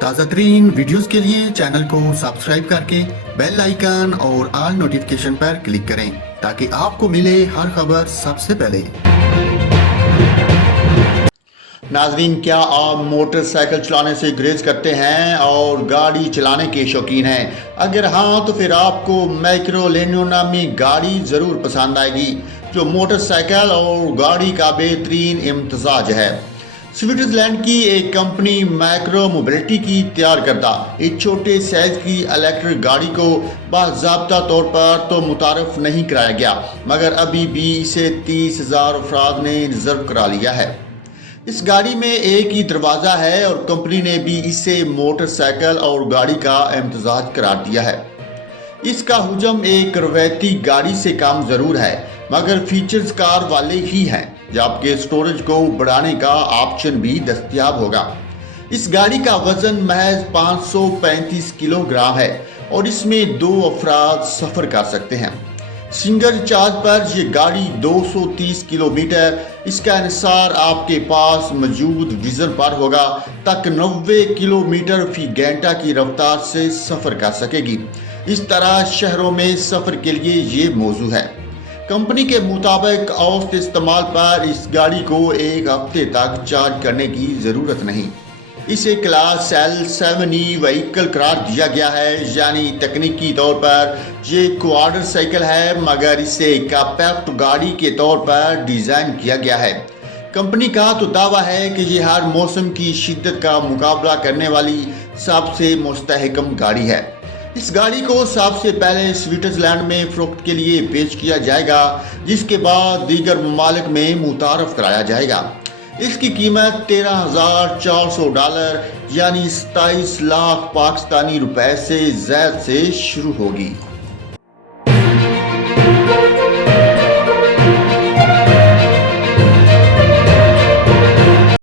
تازہ ترین ویڈیوز کے لیے چینل کو سبسکرائب کر کے بیل آئیکن اور آل نوٹیفیکیشن پر کلک کریں تاکہ آپ کو ملے ہر خبر سب سے پہلے۔ ناظرین، کیا آپ موٹر سائیکل چلانے سے گریز کرتے ہیں اور گاڑی چلانے کے شوقین ہیں؟ اگر ہاں تو پھر آپ کو مائکرو لینو نامی گاڑی ضرور پسند آئے گی، جو موٹر سائیکل اور گاڑی کا بہترین امتزاج ہے۔ سوئٹزرلینڈ کی ایک کمپنی مائکرو موبلٹی کی تیار کردہ ایک چھوٹے سائز کی الیکٹرک گاڑی کو باضابطہ طور پر تو متعارف نہیں کرایا گیا، مگر ابھی بھی اسے 30,000 افراد نے ریزرو کرا لیا ہے۔ اس گاڑی میں ایک ہی دروازہ ہے اور کمپنی نے بھی اسے موٹر سائیکل اور گاڑی کا امتزاج قرار دیا ہے۔ اس کا حجم ایک روایتی گاڑی سے کم ضرور ہے، مگر فیچرز کار والے ہی ہیں، جبکہ سٹوریج کو بڑھانے کا آپشن بھی دستیاب ہوگا۔ اس گاڑی کا وزن محض 535 کلو گرام ہے اور اس میں 2 افراد سفر کر سکتے ہیں۔ سنگل چارج پر یہ گاڑی 230 کلومیٹر اس کا انحصار آپ کے پاس موجود ویژن پر ہوگا تک 90 کلومیٹر فی گھنٹہ کی رفتار سے سفر کر سکے گی۔ اس طرح شہروں میں سفر کے لیے یہ موزوں ہے۔ کمپنی کے مطابق اوسط استعمال پر اس گاڑی کو 1 ہفتے تک چارج کرنے کی ضرورت نہیں۔ اسے کلاس L7E وہیکل قرار دیا گیا ہے، یعنی تکنیکی طور پر یہ کوارٹر سائیکل ہے، مگر اسے کمپیکٹ گاڑی کے طور پر ڈیزائن کیا گیا ہے۔ کمپنی کا تو دعویٰ ہے کہ یہ ہر موسم کی شدت کا مقابلہ کرنے والی سب سے مستحکم گاڑی ہے۔ اس گاڑی کو سب سے پہلے سوئٹزرلینڈ میں فروخت کے لیے پیش کیا جائے گا، جس کے بعد دیگر ممالک میں متعارف کرایا جائے گا۔ اس کی قیمت $13,400 یعنی 27 لاکھ پاکستانی روپے سے زائد سے شروع ہوگی۔